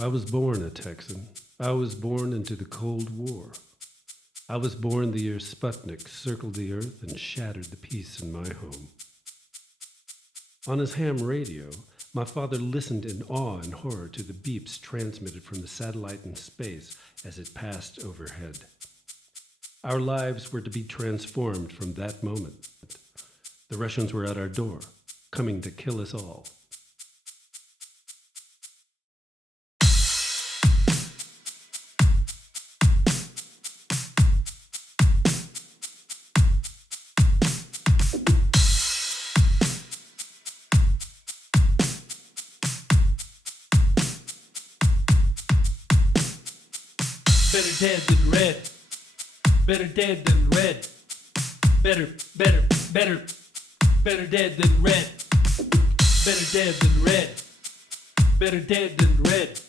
I was born a Texan. I was born into the Cold War. I was born the year Sputnik circled the earth and shattered the peace in my home. On his ham radio, my father listened in awe and horror to the beeps transmitted from the satellite in space as it passed overhead. Our lives were to be transformed from that moment. The Russians were at our door, coming to kill us all. Better dead than red. Better dead than red. Better dead than red. Better dead than red. Better dead than red.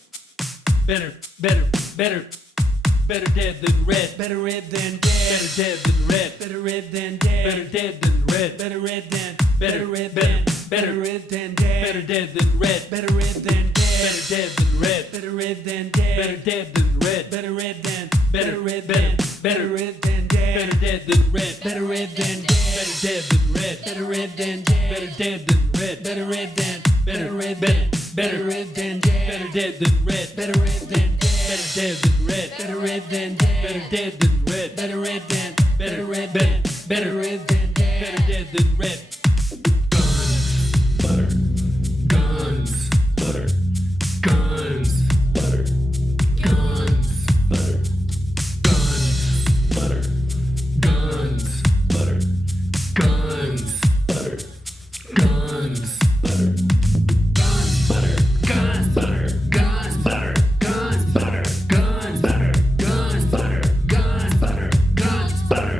Better dead than red. Better red than dead. Better dead than red. Better red than dead. Better dead than red. Better red than. Better red than. Better red than dead. Better dead than red. Better red than dead. Better dead than red. Better red than dead. Better dead than red. Better red than. Better red than. Better red than dead. Better dead than red. Better red than dead. Better dead than red. Better red than dead. Better dead than red. Better red than. Better red than. Better red than dead. Better dead than red. Better red than dead. Better dead than red. Better red than dead. Better dead than red. Better red than. Better red than. Better red than dead. Better dead than red. Guns, butter, guns, butter, guns, butter, guns, butter, guns, butter, guns, butter, guns, butter, guns, butter, guns, butter, guns, butter, guns, butter, guns, butter, guns, butter, guns, butter,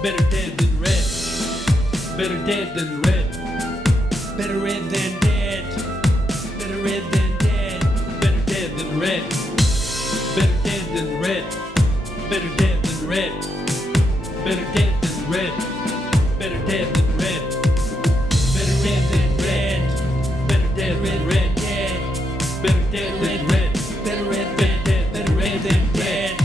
Better dead than red. Better dead than red. Better red than dead. Better red than dead. Better dead than red. Better dead than red. Better dead than red. Better dead than red. Better dead than red. Better dead than red. Better dead than red. Better dead than red. Better red than dead. Better red than red.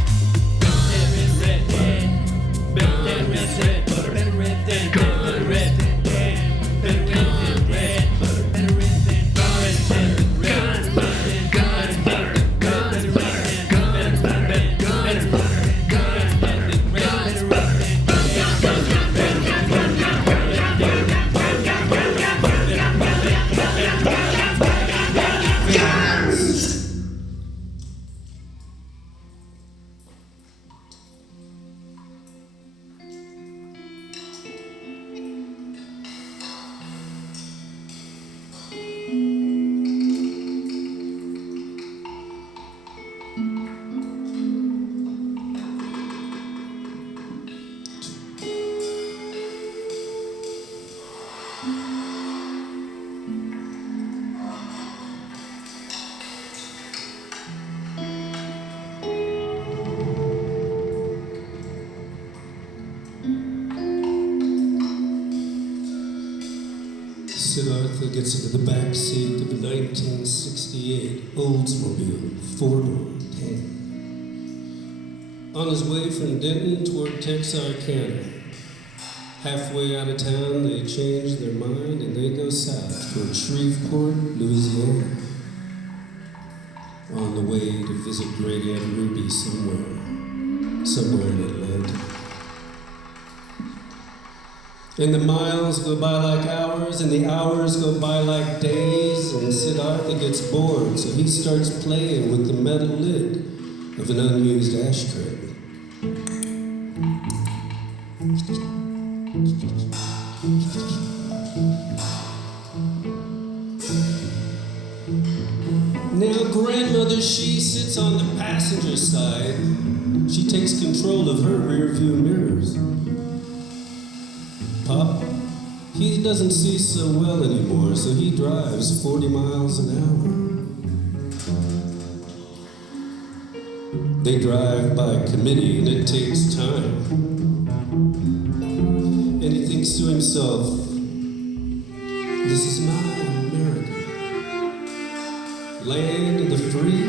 Arthur gets into the back seat of a 1968 Oldsmobile 4-door 10. On his way from Denton toward Texarkana. Halfway out of town, they change their mind and they go south toward Shreveport, Louisiana. On the way to visit Great Aunt Ruby somewhere in Atlanta. And the miles go by like hours, and the hours go by like days, and Siddhartha gets bored, so he starts playing with the metal lid of an unused ashtray. Now grandmother as she sits on the passenger side, she takes control of her rear view mirrors. Pop, he doesn't see so well anymore, so he drives 40 miles an hour. They drive by committee and it takes time. And he thinks to himself, this is my America, land of the free.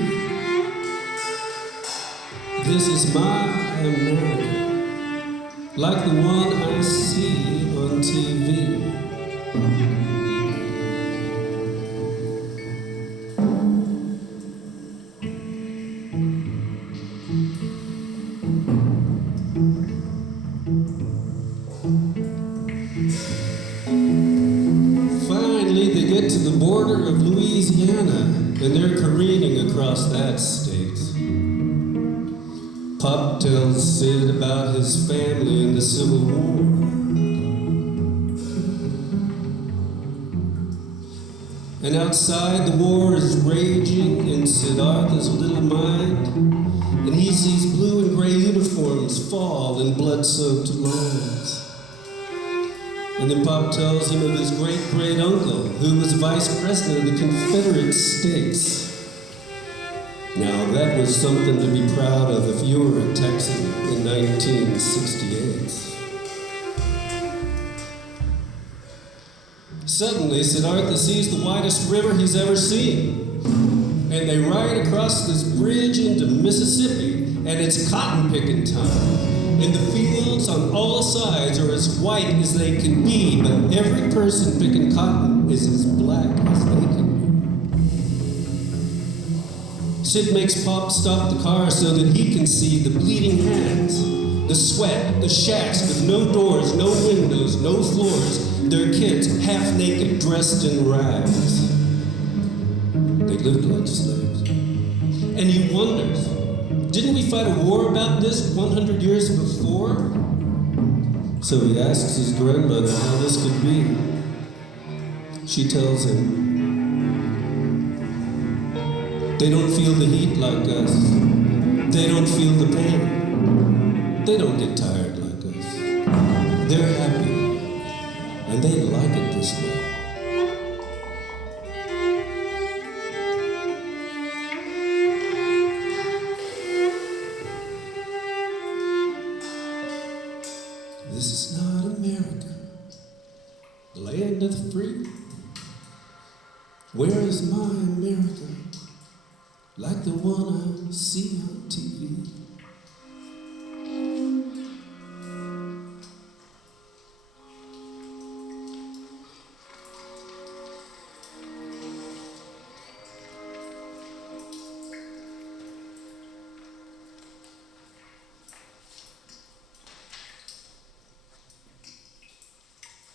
This is my America, like the one I see on TV. Finally, they get to the border of Louisiana, and they're careening across that state. Pop tells Sid about his family in the Civil War. And outside, the war is raging in Siddhartha's little mind, and he sees blue and gray uniforms fall in blood-soaked lines. And then Pop tells him of his great-great-uncle, who was vice president of the Confederate States. Now, that was something to be proud of if you were a Texan in 1968. Suddenly, Siddhartha sees the widest river he's ever seen. And they ride across this bridge into Mississippi, and it's cotton picking time. And the fields on all sides are as white as they can be, but every person picking cotton is as black as they can be. Sid makes Pop stop the car so that he can see the bleeding hands, the sweat, the shacks with no doors, no windows, no floors, their kids half naked, dressed in rags. They lived like slaves. And he wonders, didn't we fight a war about this 100 years before? So he asks his grandmother how this could be. She tells him, they don't feel the heat like us. They don't feel the pain. They don't get tired like us. They're happy, and they like it this way. This is not America, the land of the free. Where is my America? Like the one I see on TV.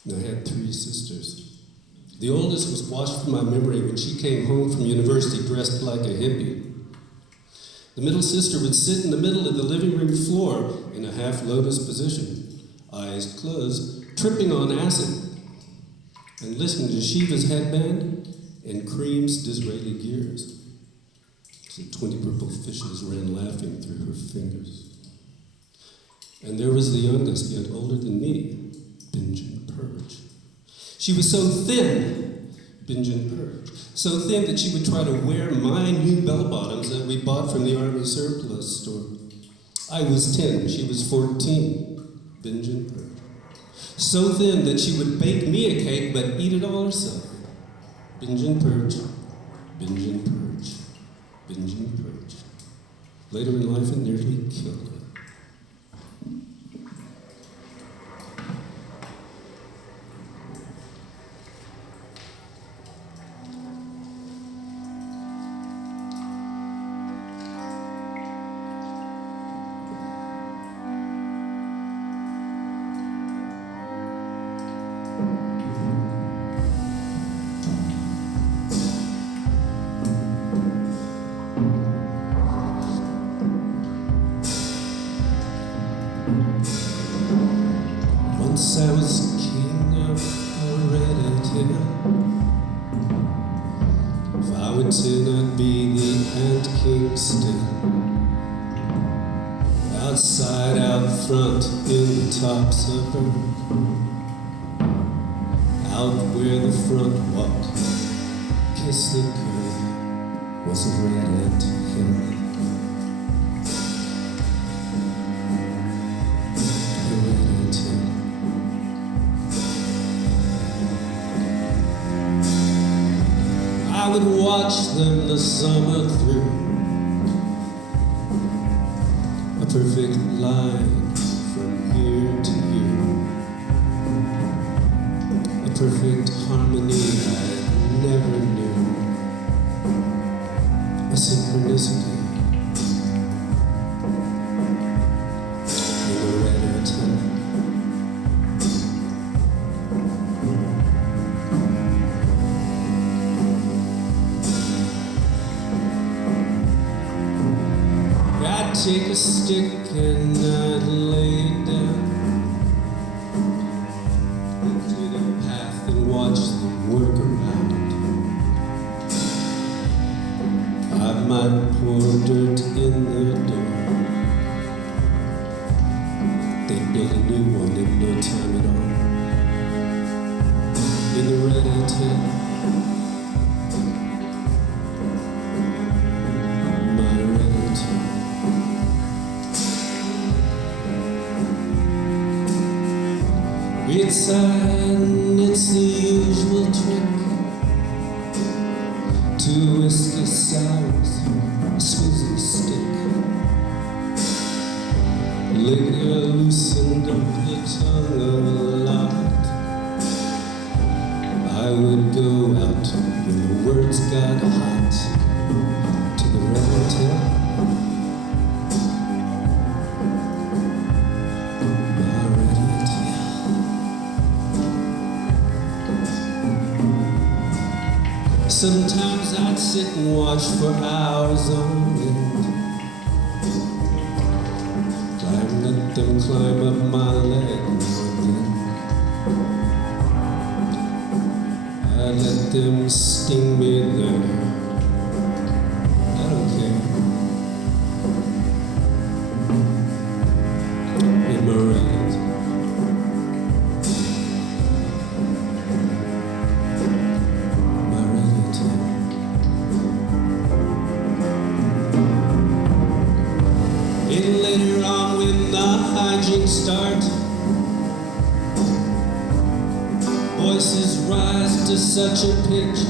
I had 3 sisters. The oldest was washed from my memory when she came home from university dressed like a hippie. The middle sister would sit in the middle of the living room floor in a half-lotus position, eyes closed, tripping on acid, and listening to Shiva's headband and Cream's Disraeli gears. So 20 purple fishes ran laughing through her fingers. And there was the youngest, yet older than me, Bingen Purge. She was so thin, Bingen Purge, so thin that she would try to wear my new bell-bottoms that we bought from the Army surplus store. I was 10, she was 14, Bingen Purge. So thin that she would bake me a cake but eat it all herself. Bingen Purge, Bingen Purge, Bingen Purge. Later in life, it nearly killed her. Once I was king of heredity. If I were to not be the ant king outside, out front, in the top suburb, out where the front walk kissed the curb was a red ant hill. A red ant hill. I would watch them the summer through, a perfect line from here to here, a perfect harmony I never knew, a synchronicity in the red ant hill. I'd take a stick and I'd lay it down into the path and watch them work around. I might pour dirt in the door. They'd build a new one in no time at all. In the red ant hill. It's the usual trick. 2 whiskey sours, a Swizzy stick. Liquor loosened up the tongue of a lot. I would go out when the words got hot to the red ant hill. Sometimes I'd sit and watch for hours on end. Let them climb up my leg now and then. I let them sting me there. I don't care. In my right. Start. Voices rise to such a pitch.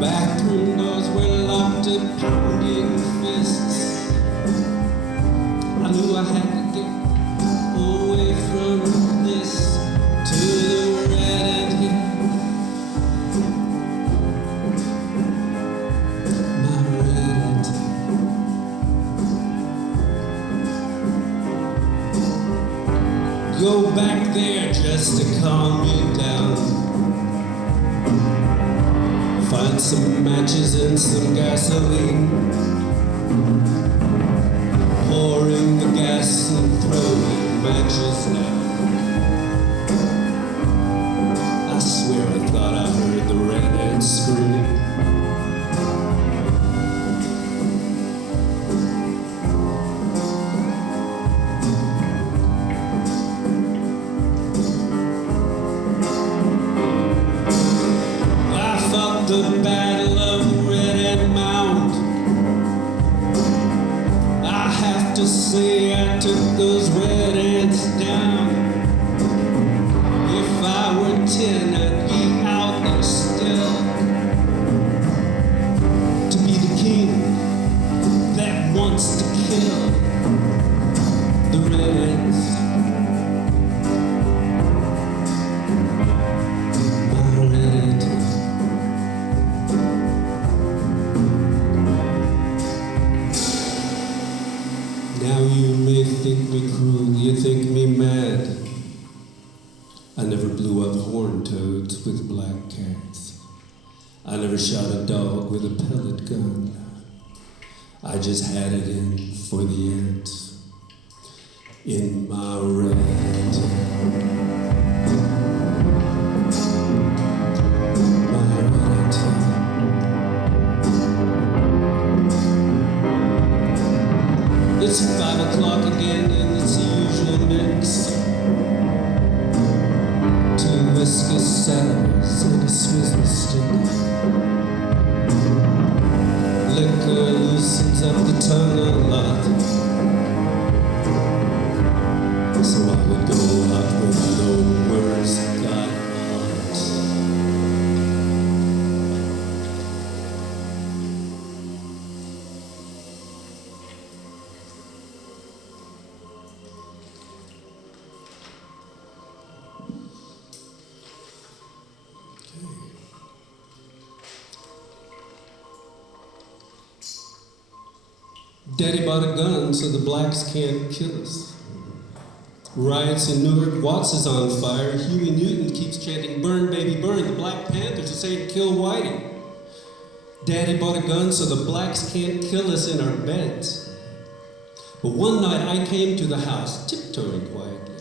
Bathroom doors were locked up, pounding fists. I knew I had to get away from this to the red ant hill. Go back there just to calm me down. Find some matches and some gasoline. Pouring the gas and throwing matches down. I swear I thought I heard the red ant scream. The Battle of Red Ant Mound. I have to say I took those red ants down. If I were 10, I'd be out there still to be the king that wants to kill the red ants. Think me cruel, you think me mad. I never blew up horned toads with black cats. I never shot a dog with a pellet gun. I just had it in for the ants in my red ant hill. My red ant hill. It's 5 o'clock again and it's the usual mix. 2 whiskey sours and a swizzle stick. Liquor loosens up the tongue a lot. So I would go out with no words got heart. Daddy bought a gun so the blacks can't kill us. Riots in Newark, Watts is on fire. Huey Newton keeps chanting, burn, baby, burn. The Black Panthers are saying, kill Whitey. Daddy bought a gun so the blacks can't kill us in our beds. But one night I came to the house, tiptoeing quietly.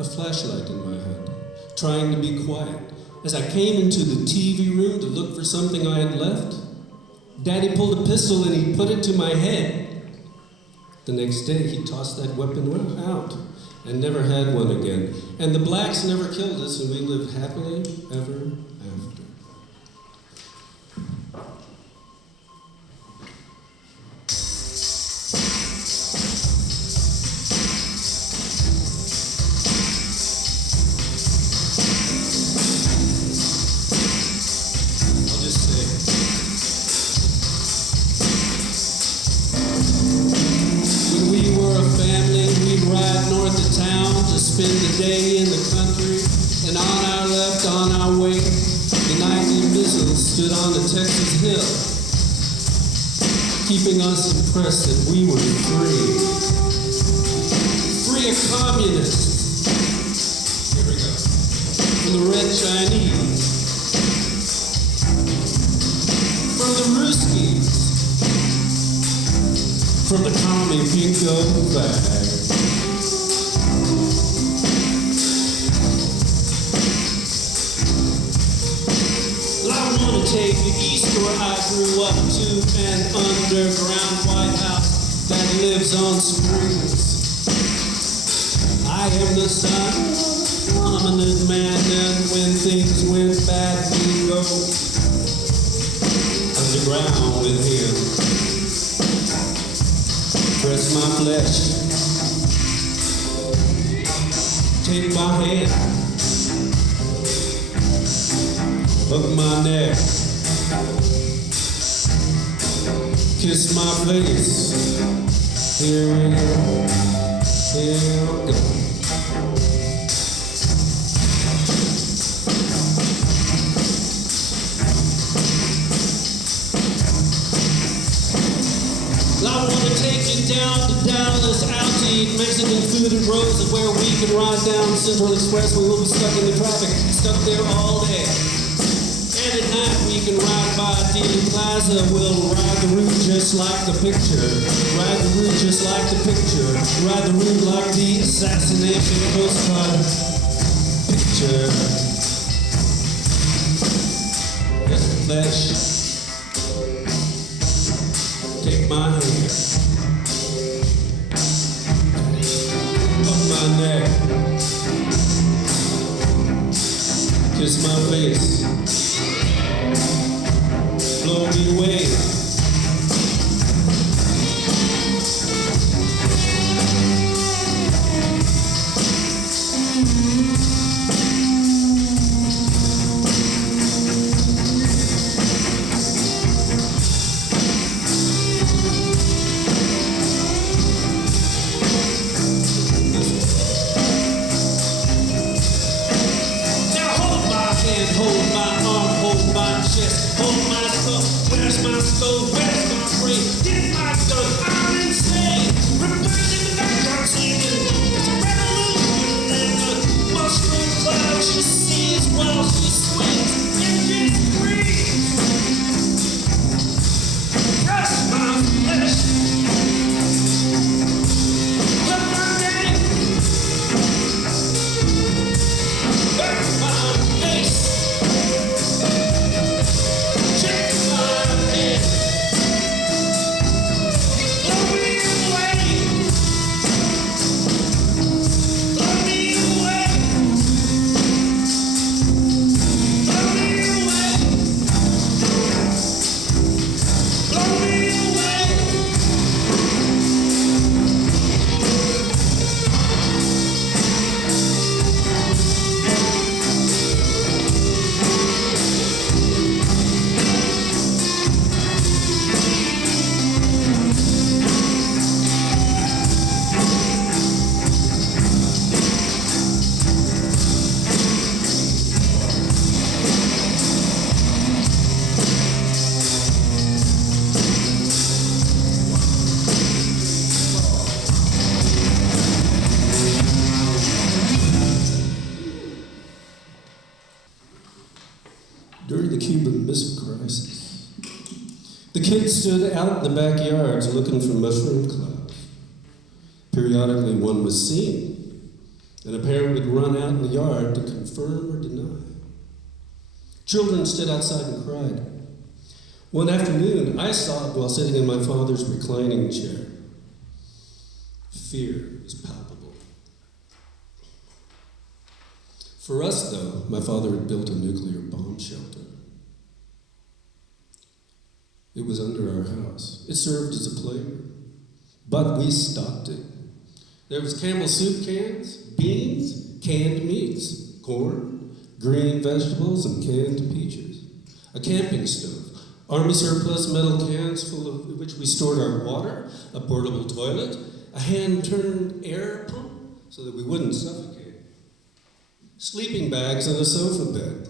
A flashlight in my hand, trying to be quiet. As I came into the TV room to look for something I had left, Daddy pulled a pistol and he put it to my head. The next day, he tossed that weapon out and never had one again. And the blacks never killed us, and we lived happily ever after. I'll just say, we were a family, we'd ride north of town to spend the day in the country. And on our left, on our way, the nightly missiles stood on the Texas hill, keeping us impressed that we were free. Free of communists. Here we go. From the Red Chinese. From the Ruskies. From the commie pinko bag. Well, I want to take you east where I grew up to an underground White House that lives on springs. I am the son of a prominent man, and when things went bad, we go underground with him. Press my flesh, take my hand, hug my neck, kiss my face. Here we go, here we go. I want to take you down to Dallas, out to eat Mexican food and Rosa, where we can ride down Central Express. We will be stuck in the traffic, stuck there all day. And at night we can ride by Dealey Plaza. We'll ride the route just like the picture. Ride the route just like the picture. Ride the route like the assassination postcard picture. This flesh. Take my hand, up my neck, kiss my face, blow me away. Hold kids stood out in the backyards looking for mushroom clouds. Periodically, one was seen, and a parent would run out in the yard to confirm or deny. Children stood outside and cried. One afternoon, I sobbed while sitting in my father's reclining chair. Fear was palpable. For us, though, my father had built a nuclear bomb shelter. It was under our house. It served as a playroom, but we stocked it. There was Campbell soup cans, beans, canned meats, corn, green vegetables, and canned peaches. A camping stove, army surplus metal cans full of which we stored our water, a portable toilet, a hand-turned air pump so that we wouldn't suffocate, sleeping bags and a sofa bed.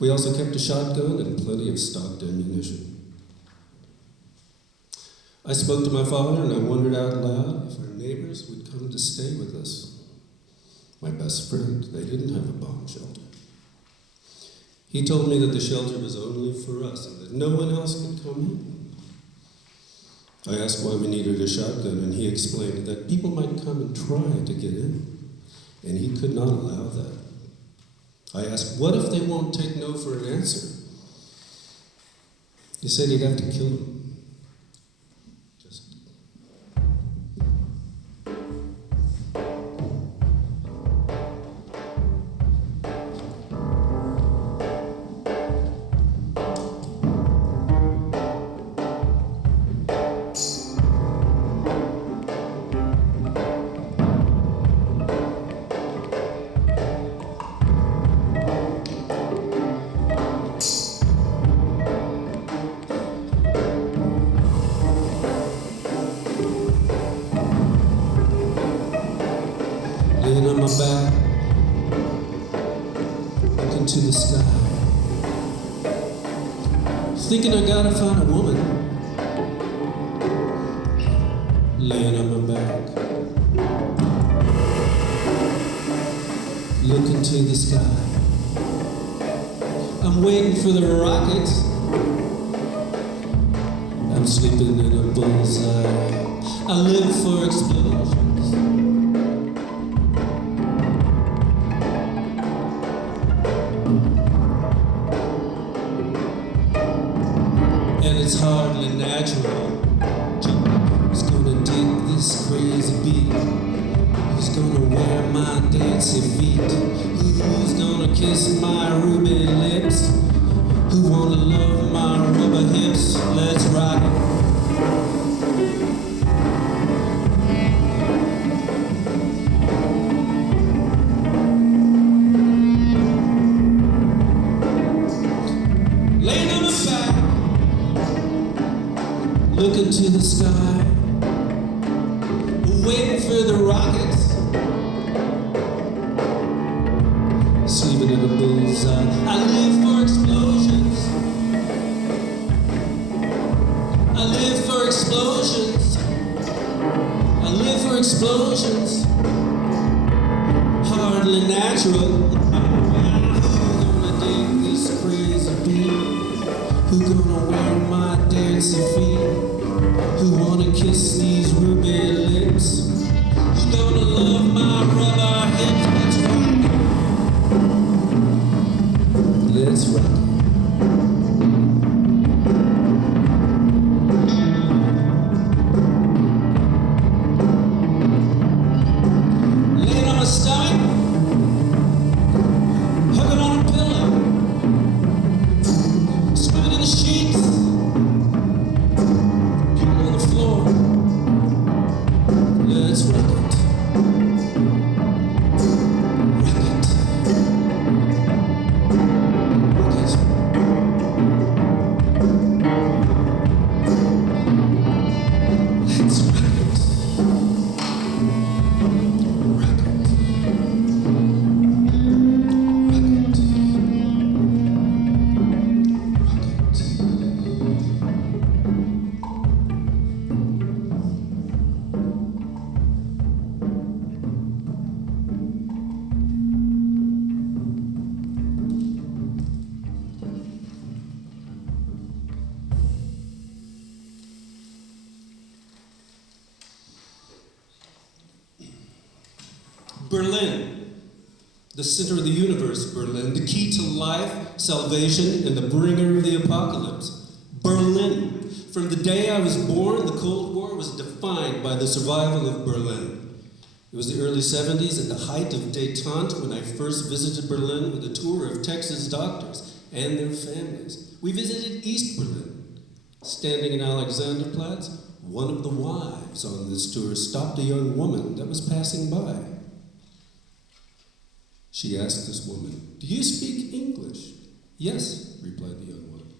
We also kept a shotgun and plenty of stocked ammunition. I spoke to my father and I wondered out loud if our neighbors would come to stay with us. My best friend, they didn't have a bomb shelter. He told me that the shelter was only for us and that no one else could come in. I asked why we needed a shotgun, and he explained that people might come and try to get in, and he could not allow that. I asked, what if they won't take no for an answer? He said he'd have to kill them. Back, looking to the sky, thinking I gotta find a woman, laying on my back, looking to the sky. I'm waiting for the rockets. I'm sleeping in a bullseye. I live for explosions. It's hardly natural. Who's gonna dig this crazy beat? Who's gonna wear my dancing feet? Who's gonna kiss my ruby lips? Who wanna love my rubber hips? Let's rock it. Laying on my back, looking to the sky, waiting for the rockets, sleeping in a bullseye. I live for explosions. I live for explosions. I live for explosions. Hardly natural. Who's gonna dig this crazy beat? Who gonna wear my dancing feet? Who wanna kiss these ruby lips? Who gonna love my rubber hips? Let's rock. Let's rock. Laying on my stomach, hugging on a pillow, swimming in the sheets. Let's rock it. Rock it. Rock it. Berlin, the center of the universe, Berlin, the key to life, salvation, and the bringer of the apocalypse. Berlin. From the day I was born, the Cold War was defined by the survival of Berlin. It was the early 70s, at the height of détente, when I first visited Berlin with a tour of Texas doctors and their families. We visited East Berlin. Standing in Alexanderplatz, one of the wives on this tour stopped a young woman that was passing by. She asked this woman, "Do you speak English?" "Yes," replied the young woman.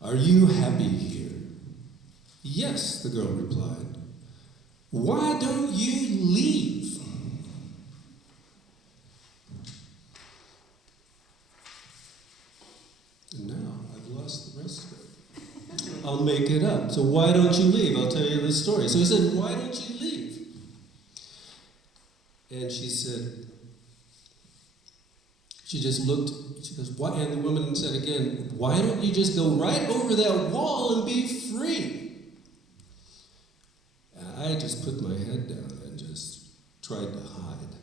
"Are you happy here?" "Yes," the girl replied. "Why don't you leave?" And now I've lost the rest of it. I'll make it up. So why don't you leave? I'll tell you the story. So he said, "Why don't you leave?" And she said, she just looked, she goes, "Why?" And the woman said again, "Why don't you just go right over that wall and be free?" And I just put my head down and just tried to hide.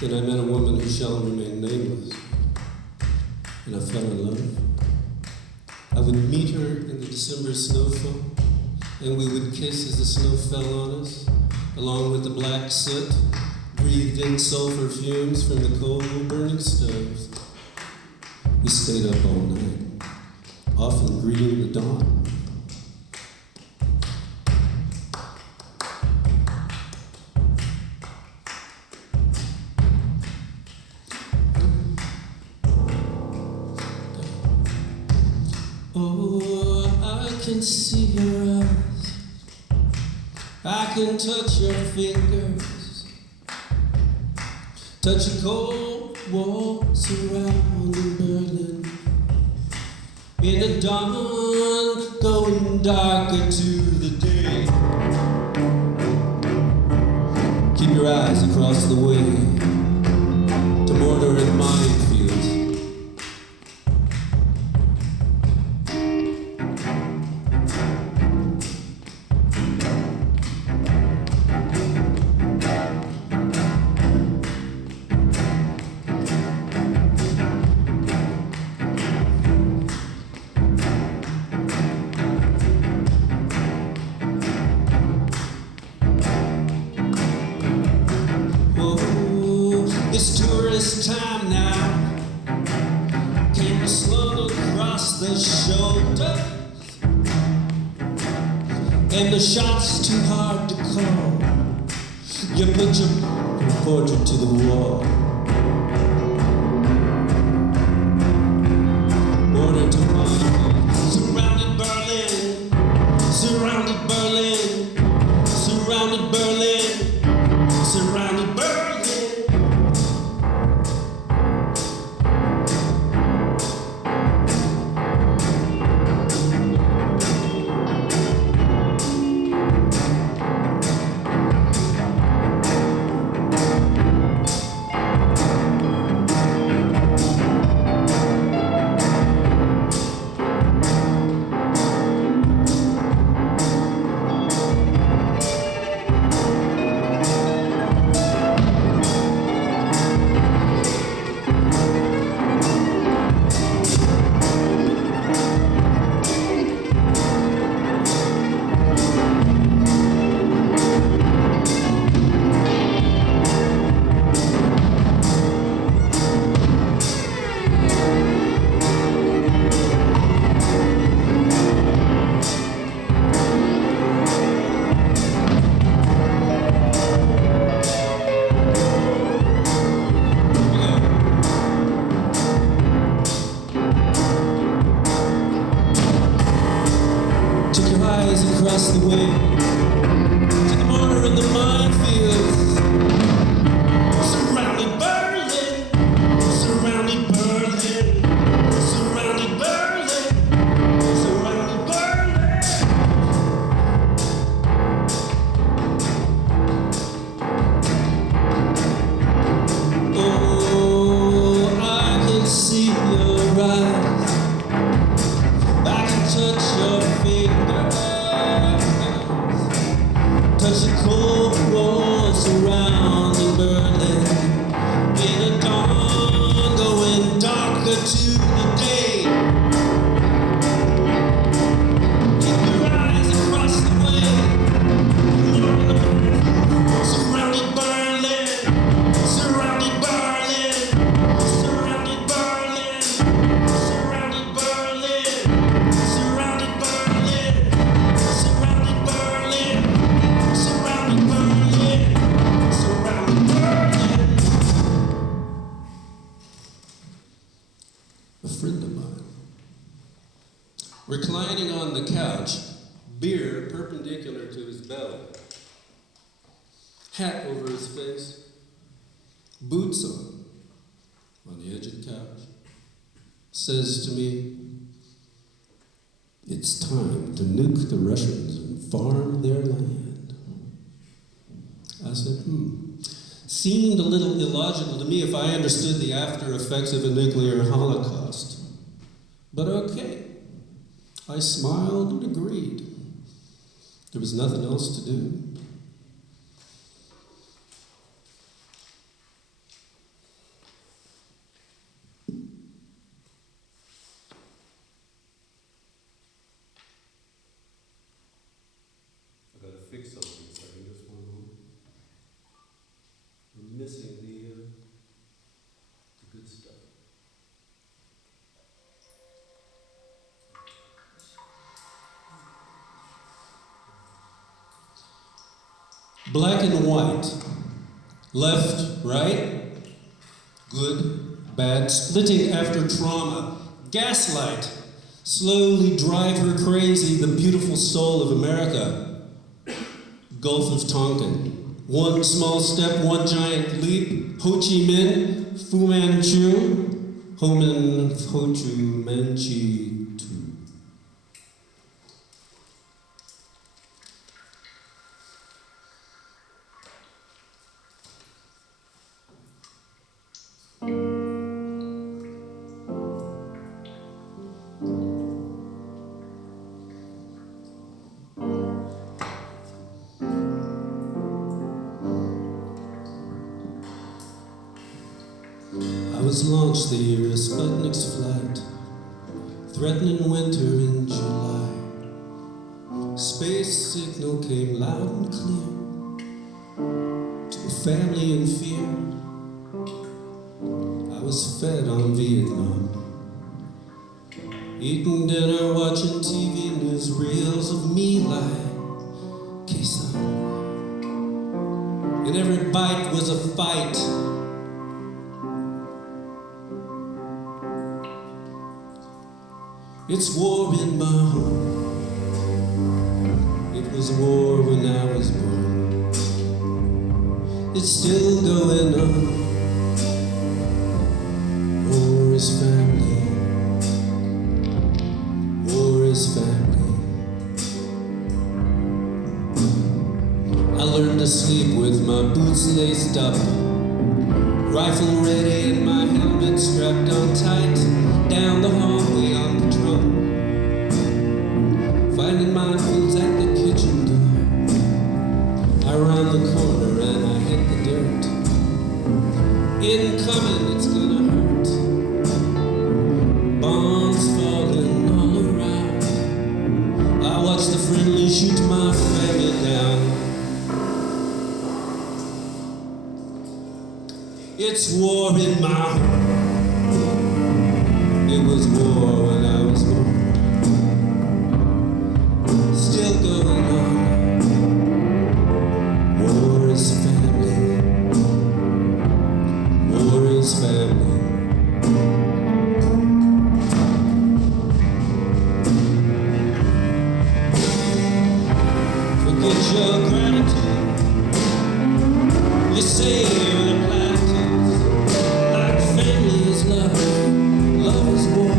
Then I met a woman who shall remain nameless, and I fell in love. I would meet her in the December snowfall, and we would kiss as the snow fell on us, along with the black soot, breathed in sulfur fumes from the coal burning stoves. We stayed up all night, often greeting the dawn. Oh, I can see your eyes, I can touch your fingers, touch a cold wall surrounding Berlin. In the dawn, going darker to the day. Keep your eyes across the way to mortar and minefields. This tourist time now came slung across the shoulders, and the shot's too hard to call. You put your portrait to the wall. Border to Monaco, surrounded Berlin, surrounded Berlin, surrounded Berlin, surrounded Berlin. couch, beer perpendicular to his belly, hat over his face, boots on the edge of the couch, says to me, "It's time to nuke the Russians and farm their land." I said, Seemed a little illogical to me if I understood the after effects of a nuclear holocaust. But okay. I smiled and agreed. There was nothing else to do. I gotta fix something a second, just one moment. I'm missing the good stuff. Black and white, left, right, good, bad, splitting after trauma, gaslight, slowly drive her crazy, the beautiful soul of America, Gulf of Tonkin, one small step, one giant leap, Ho Chi Minh, Fu Manchu, Ho Chu Manchi. Was launched the year of Sputnik's flight, threatening winter in July. Space signal came loud and clear to a family in fear. I was fed on Vietnam, eating dinner, watching TV newsreels of me like queso. And every bite was a fight. It's war in my home. It was war when I was born. It's still going on. War is family. War is family. I learned to sleep with my boots laced up, rifle ready and my helmet strapped on tight. Down the hallway on patrol, finding minefields at the kitchen door. I round the corner and I hit the dirt. Incoming, it's gonna hurt. Bombs falling all around. I watch the friendly shoot my family down. It's war in my home. It was war when I was born. Still going on. War is family. War is family. Forget your gratitude. You say the platitudes. Like family is love. Love is war.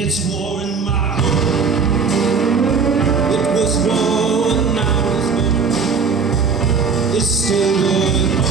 It's war in my home. It was war when I was born. It's still going on.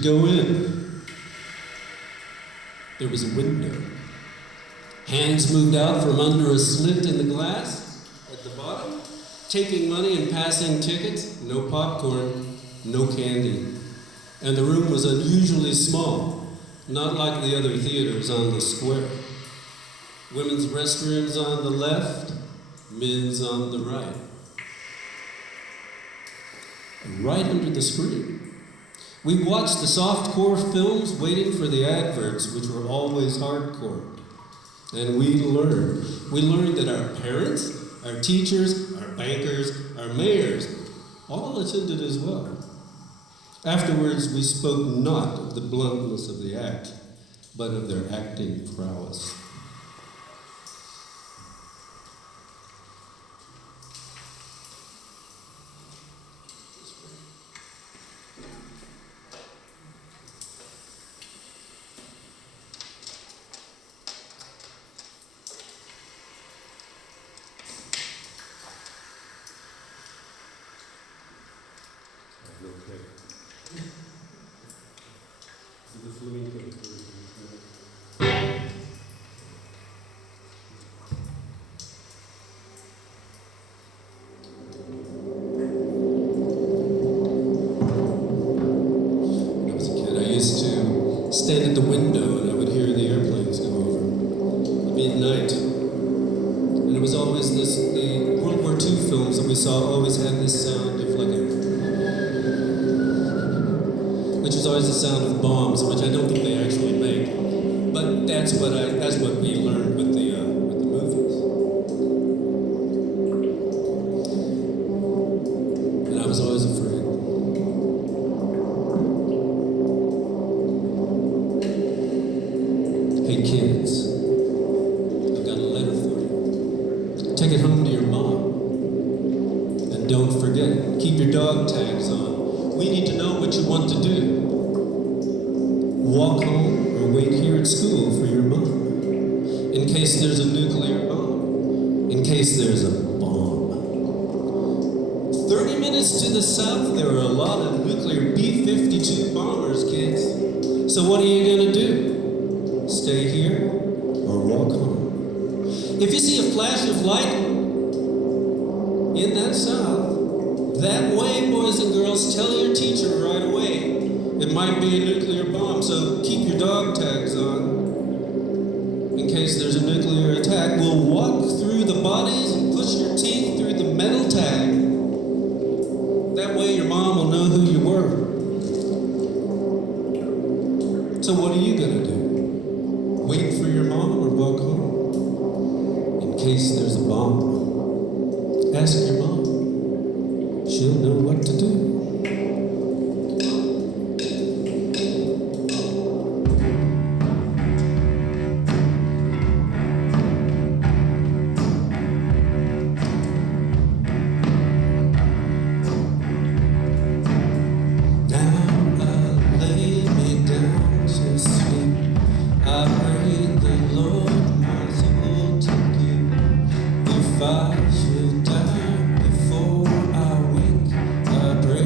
to go in. There was a window. Hands moved out from under a slit in the glass at the bottom, taking money and passing tickets. No popcorn, no candy. And the room was unusually small, not like the other theaters on the square. Women's restrooms on the left, men's on the right. And right under the screen, we watched the softcore films waiting for the adverts, which were always hardcore. And we learned that our parents, our teachers, our bankers, our mayors, all attended as well. Afterwards, we spoke not of the bluntness of the act, but of their acting prowess. Stand at the window and I would hear the airplanes go over. Midnight. And it was always the World War II films that we saw always had this sound of which was always the sound of bombs, which I don't think they actually make. But that's what we learned with the movies. And I was always afraid. Hey kids, I've got a letter for you. Take it home to your mom. And don't forget, keep your dog tags on. We need to know what you want to do. Walk home or wait here at school for your mom. In case there's a nuclear bomb. In case there's a bomb. 30 minutes to the south, there are a lot of nuclear B-52 bombers, kids. So what are you gonna do? Stay here or walk home. If you see a flash of light in that south, that way, boys and girls, tell your teacher right away. It might be a nuclear bomb, so keep your dog tags on. In case there's a nuclear attack, we'll walk through the bodies and push your teeth through the metal tag. That way your mom will know who you were. So what are you gonna do? Wait for your mom or walk home? In case there's a bomb, ask your mom. She'll know what to do. I should die before I wake. I pray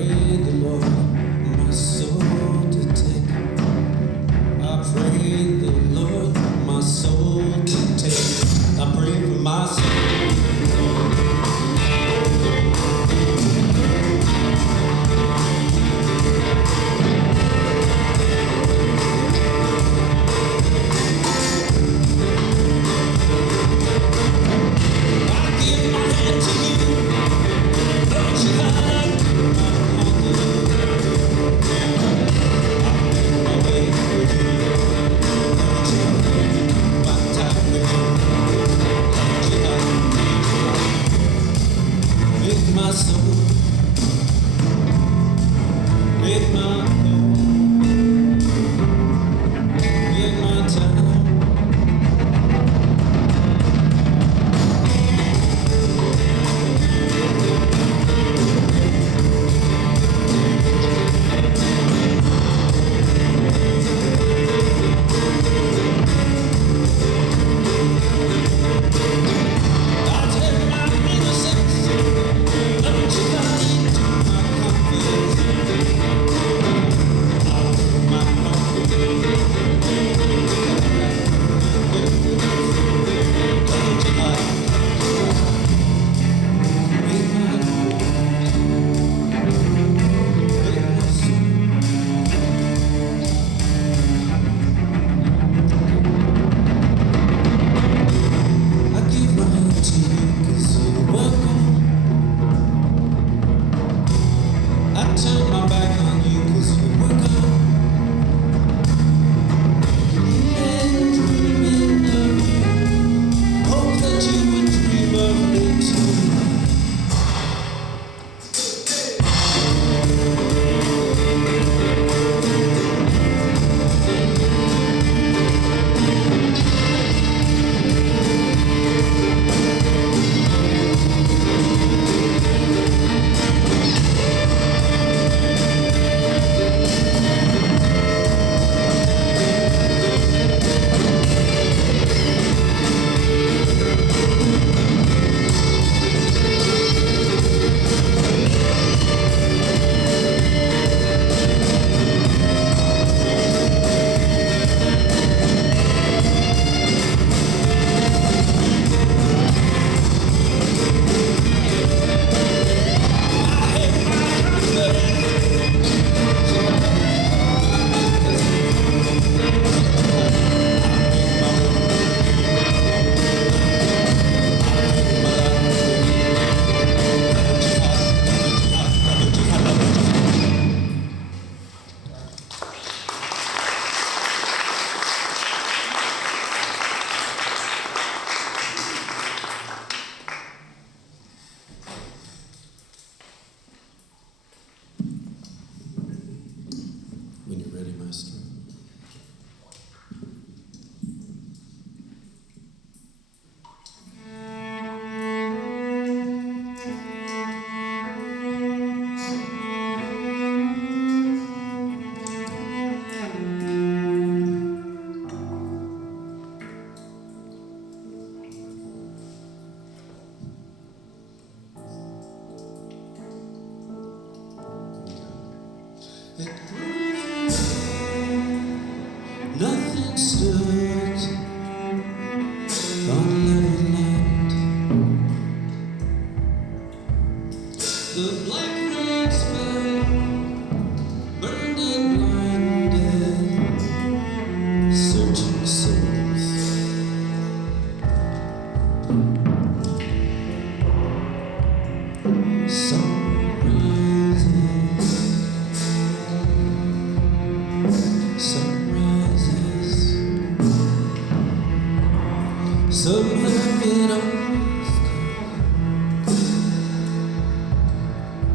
Somehow it always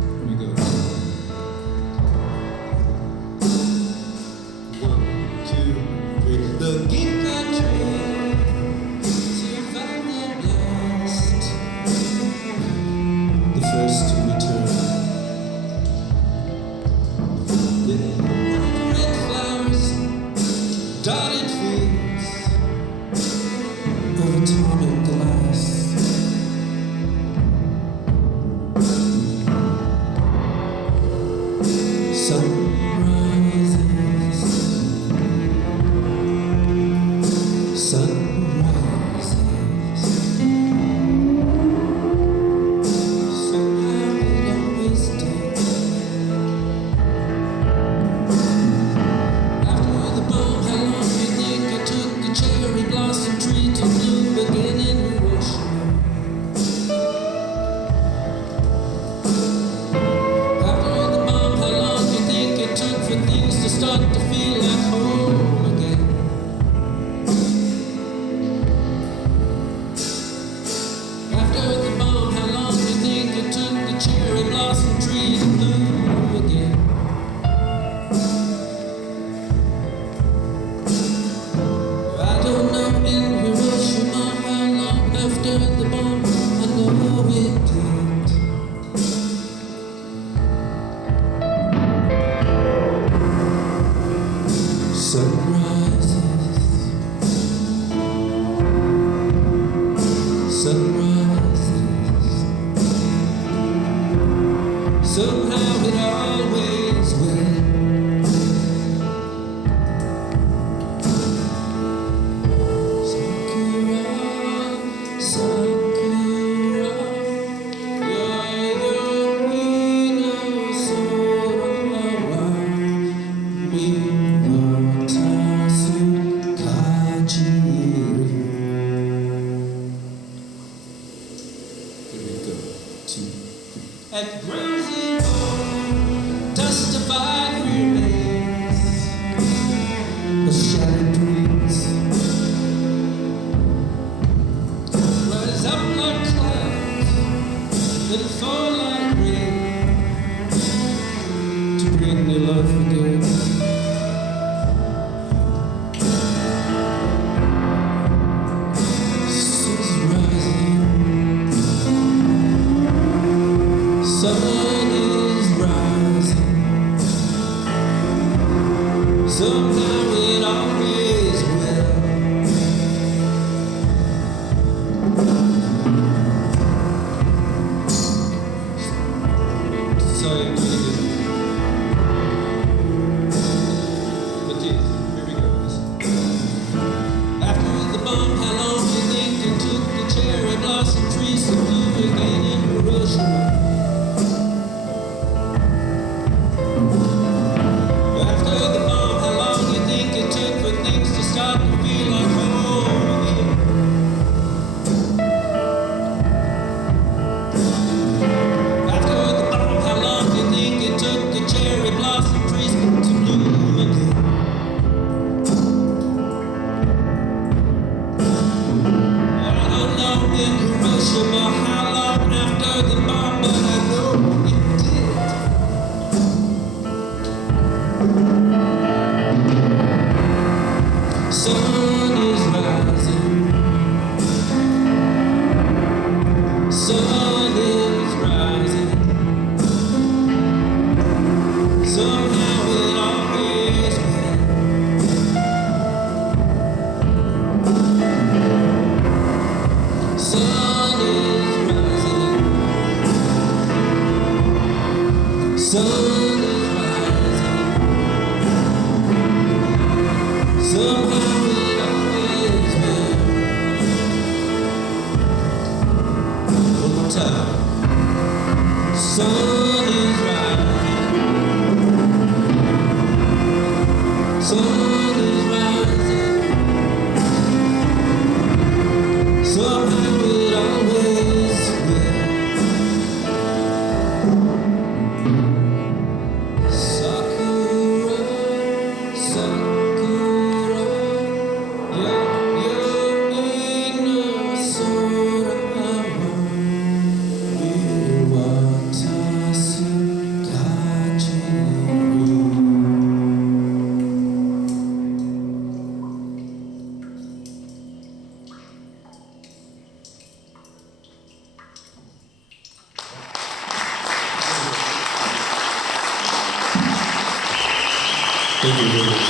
here we go. 1, 2, 3. Looking country to find the blessed, the first to return. Little red flowers, dotted fields of atomic glass. Sunrises, sunrises. Somehow it always does. After the bomb, how long do you think it took a cherry blossom tree to bloom again in Hiroshima? After the bomb, how long do you think it took for things to start to feel like home again? After the bomb, how long do you think it took the cherry blossom tree to bloom again? I don't know in Hiroshima how long after the bomb, I know it did. Sunrises, sunrises. Somehow it always will. Sakura, sakura, yayo no sora wa miwatasu kajiru. Here we go. 2, 3. At ground zero, justified remains of shattered dreams. Rise up like clouds, then fall like rain to bring new life again. Sun's rising, sun is rising. Somehow it always will. Sorry, I'm doing it. Matthias, here we go. Listen. After the bomb, how long do you think it took the cherry blossom trees to bloom again in Hiroshima? After the bomb, how long do you think it took for things to start to feel like home again? After the bomb, how long do you think it took the cherry blossom trees to bloom again? I don't know in Hiroshima how long after the bomb, but I know it did. Sun is rising. Sun is rising. Somehow it always will. Sun is rising. Sun is rising. Somehow it always will. One more time. Sun is rising. Sun is rising. Somehow it always will. Sakura, sakura, yayo no you very much.